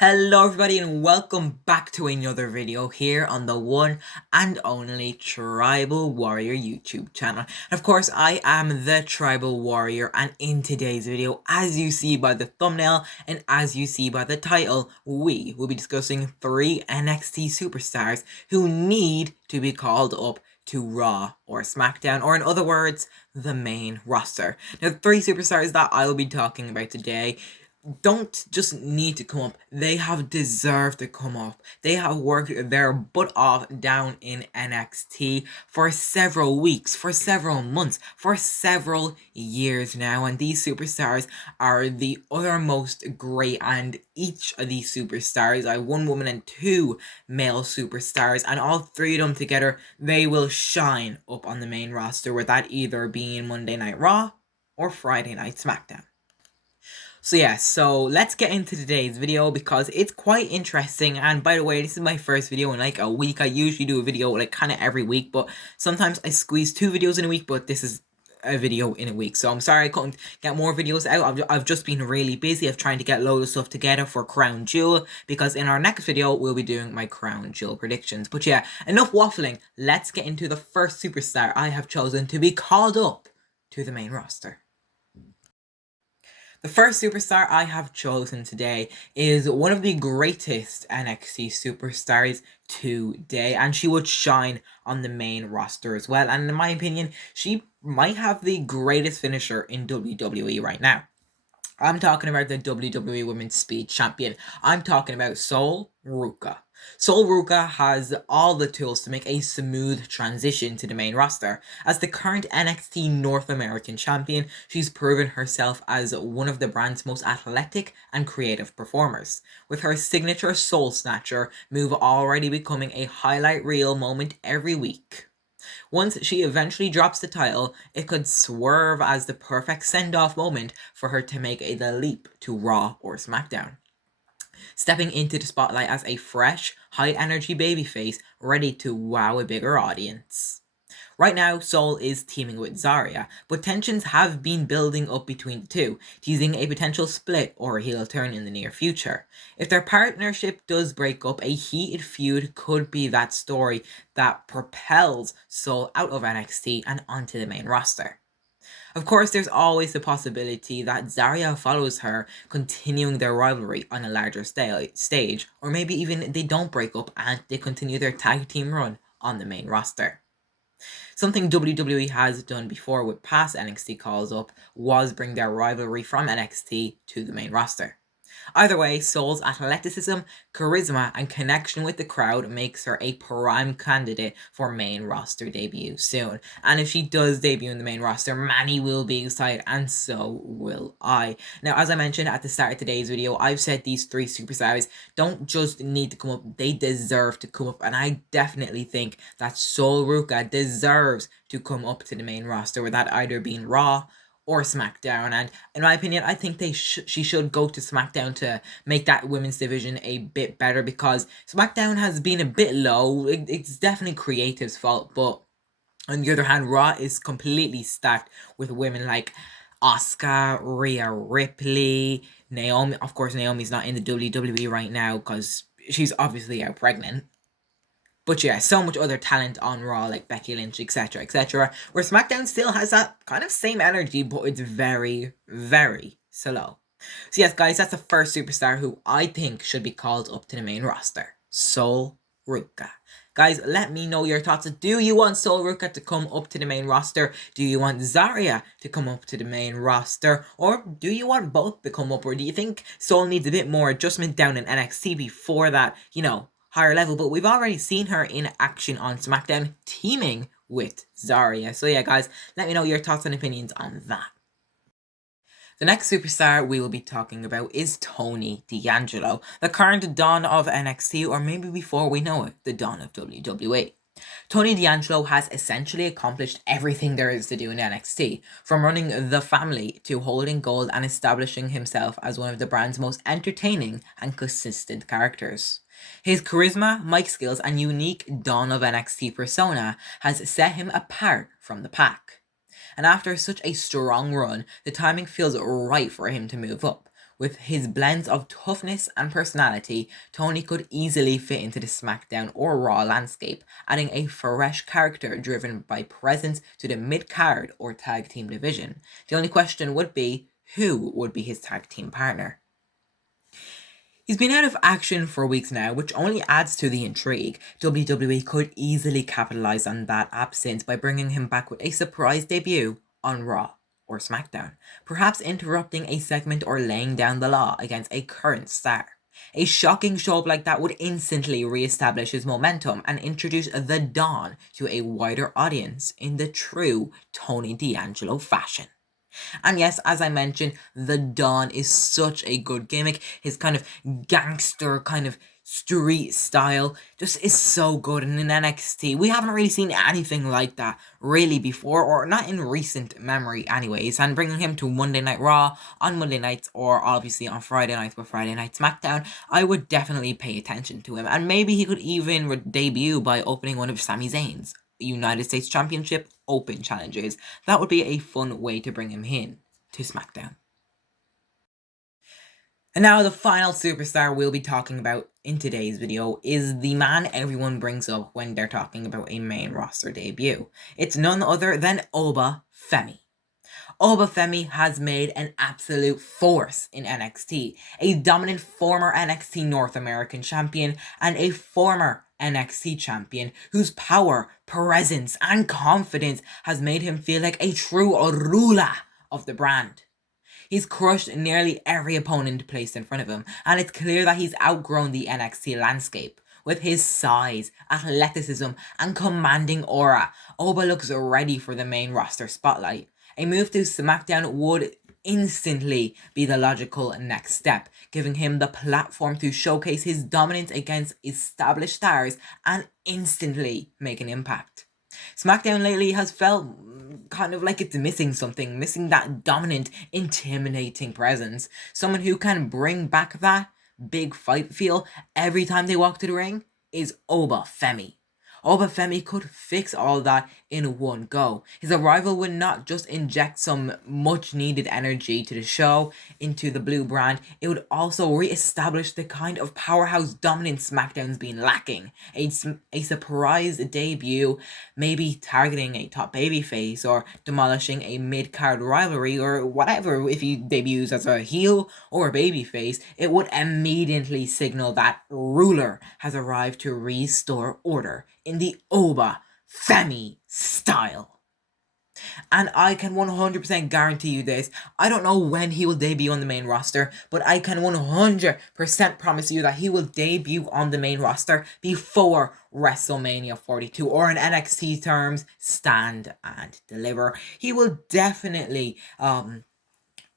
Hello everybody and welcome back to another video here on the one and only Tribal Warrior YouTube channel. And of course, I am the Tribal Warrior, and in today's video, as you see by the thumbnail and as you see by the title, we will be discussing 3 NXT superstars who need to be called up to Raw or SmackDown, or in other words, the main roster. Now, the 3 superstars that I will be talking about today don't just need to come up, they have deserved to come up. They have worked their butt off down in NXT for several weeks, for several months, for several years now, and these superstars are the uttermost great. And each of these superstars are 1 woman and 2 male superstars, and all 3 of them together, they will shine up on the main roster, with that either being Monday Night Raw or Friday Night SmackDown. So let's get into today's video because it's quite interesting. And by the way, this is my first video in like a week. I usually do a video like kind of every week, but sometimes I squeeze 2 videos in a week, but this is a video in a week, so I'm sorry I couldn't get more videos out. I've just been really busy of trying to get loads of stuff together for Crown Jewel, because in our next video we'll be doing my Crown Jewel predictions. But yeah, enough waffling, let's get into the first superstar I have chosen to be called up to the main roster. The first superstar I have chosen today is one of the greatest NXT superstars today, and she would shine on the main roster as well. And in my opinion, she might have the greatest finisher in WWE right now. I'm talking about the WWE Women's Speed Champion. I'm talking about Sol Ruca. Sol Ruca has all the tools to make a smooth transition to the main roster. As the current NXT North American Champion, she's proven herself as one of the brand's most athletic and creative performers, with her signature Soul Snatcher move already becoming a highlight reel moment every week. Once she eventually drops the title, it could swerve as the perfect send-off moment for her to make the leap to Raw or SmackDown, stepping into the spotlight as a fresh, high-energy babyface ready to wow a bigger audience. Right now, Sol is teaming with Zarya, but tensions have been building up between the two, teasing a potential split or a heel turn in the near future. If their partnership does break up, a heated feud could be that story that propels Sol out of NXT and onto the main roster. Of course, there's always the possibility that Zarya follows her, continuing their rivalry on a larger stage, or maybe even they don't break up and they continue their tag team run on the main roster. Something WWE has done before with past NXT calls up was bring their rivalry from NXT to the main roster. Either way, Sol's athleticism, charisma, and connection with the crowd makes her a prime candidate for main roster debut soon. And if she does debut in the main roster, many will be excited, and so will I. Now, as I mentioned at the start of today's video, I've said these 3 superstars don't just need to come up, they deserve to come up. And I definitely think that Sol Ruca deserves to come up to the main roster, with that either being Raw or SmackDown. And in my opinion, I think she should go to SmackDown to make that women's division a bit better, because SmackDown has been a bit low. It's definitely creative's fault, but on the other hand, Raw is completely stacked with women like Asuka, Rhea Ripley, Naomi. Of course, Naomi's not in the WWE right now because she's obviously out pregnant. But yeah, so much other talent on Raw, like Becky Lynch, etc., etc. Where SmackDown still has that kind of same energy, but it's very, very slow. So yes, guys, that's the first superstar who I think should be called up to the main roster. Sol Ruca. Guys, let me know your thoughts. Do you want Sol Ruca to come up to the main roster? Do you want Zarya to come up to the main roster? Or do you want both to come up? Or do you think Sol needs a bit more adjustment down in NXT before that, higher level? But we've already seen her in action on SmackDown teaming with Zarya. So yeah, guys, let me know your thoughts and opinions on that. The next superstar we will be talking about is Tony D'Angelo, the current dawn of NXT, or maybe before we know it, the dawn of WWE. Tony D'Angelo has essentially accomplished everything there is to do in NXT, from running the family to holding gold and establishing himself as one of the brand's most entertaining and consistent characters. His charisma, mic skills, and unique dawn of NXT persona has set him apart from the pack. And after such a strong run, the timing feels right for him to move up, With his blends of toughness and personality, Tony could easily fit into the SmackDown or Raw landscape, adding a fresh character driven by presence to the mid-card or tag team division. The only question would be, who would be his tag team partner? He's been out of action for weeks now, which only adds to the intrigue. WWE could easily capitalize on that absence by bringing him back with a surprise debut on Raw or SmackDown, perhaps interrupting a segment or laying down the law against a current star. A shocking show like that would instantly re-establish his momentum and introduce the Dawn to a wider audience in the true Tony D'Angelo fashion. And yes, as I mentioned, the Dawn is such a good gimmick. His kind of gangster, kind of street style just is so good. And in NXT, we haven't really seen anything like that really before, or not in recent memory anyways. And bringing him to Monday Night Raw on Monday nights, or obviously on Friday nights with Friday Night SmackDown, I would definitely pay attention to him. And maybe he could even debut by opening one of Sami Zayn's United States Championship Open challenges. That would be a fun way to bring him in to SmackDown. And now the final superstar we'll be talking about in today's video is the man everyone brings up when they're talking about a main roster debut. It's none other than Oba Femi. Oba Femi has made an absolute force in NXT, a dominant former NXT North American champion and a former NXT champion whose power, presence, and confidence has made him feel like a true ruler of the brand. He's crushed nearly every opponent placed in front of him, and it's clear that he's outgrown the NXT landscape. With his size, athleticism, and commanding aura, Oba looks ready for the main roster spotlight. A move to SmackDown would instantly be the logical next step, giving him the platform to showcase his dominance against established stars and instantly make an impact. SmackDown lately has felt kind of like it's missing something, missing that dominant, intimidating presence. Someone who can bring back that big fight feel every time they walk to the ring is Oba Femi. Oba Femi could fix all that in one go. His arrival would not just inject some much needed energy to the show into the blue brand, it would also re-establish the kind of powerhouse dominance SmackDown's been lacking. A surprise debut, maybe targeting a top babyface or demolishing a mid-card rivalry or whatever. If he debuts as a heel or a babyface, it would immediately signal that ruler has arrived to restore order in the Oba Femi style. And I can 100% guarantee you this. I don't know when he will debut on the main roster, but I can 100% promise you that he will debut on the main roster before WrestleMania 42, or in NXT terms, Stand and Deliver. He will definitely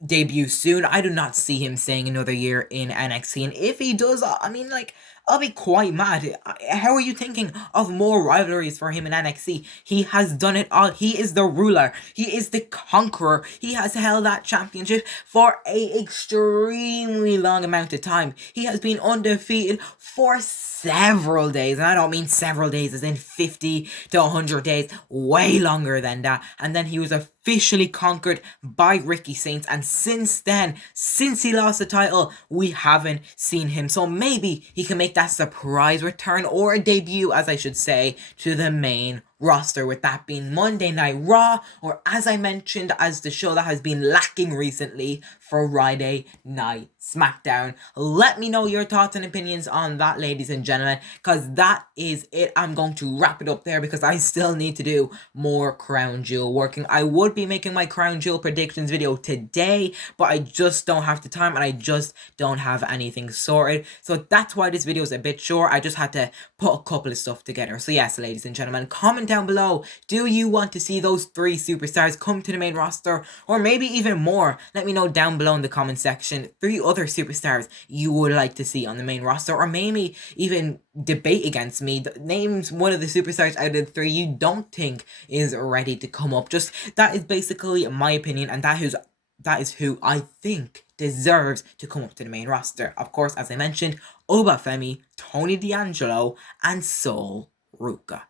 debut soon. I do not see him staying another year in NXT, and if he does, I mean, like, I'll be quite mad. How are you thinking of more rivalries for him in NXT? He has done it all. He is the ruler. He is the conqueror. He has held that championship for a extremely long amount of time. He has been undefeated for several days, and I don't mean several days as in 50 to 100 days, way longer than that. And then he was officially conquered by Ricky Saints, and since then, since he lost the title, we haven't seen him. So maybe he can make that surprise return, or a debut, as I should say, to the main roster, with that being Monday Night Raw, or as I mentioned, as the show that has been lacking recently, Friday Night SmackDown. Let me know your thoughts and opinions on that, ladies and gentlemen, because that is it. I'm going to wrap it up there because I still need to do more Crown Jewel working. I would be making my Crown Jewel predictions video today, but I just don't have the time and I just don't have anything sorted. So that's why this video is a bit short. I just had to put a couple of stuff together. So yes, ladies and gentlemen, comment down below. Do you want to see those 3 superstars come to the main roster, or maybe even more? Let me know down below in the comment section 3 other superstars you would like to see on the main roster, or maybe even debate against me. Names one of the superstars out of the 3 you don't think is ready to come up. Just that is basically my opinion, and that is who I think deserves to come up to the main roster. Of course, as I mentioned, Oba Femi, Tony D'Angelo, and Sol Ruka.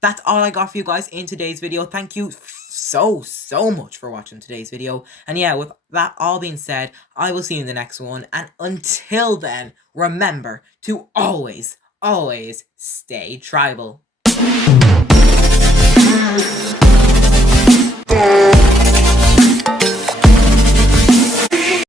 That's all I got for you guys in today's video. Thank you so much for watching today's video. And yeah, with that all being said, I will see you in the next one. And until then, remember to always stay tribal.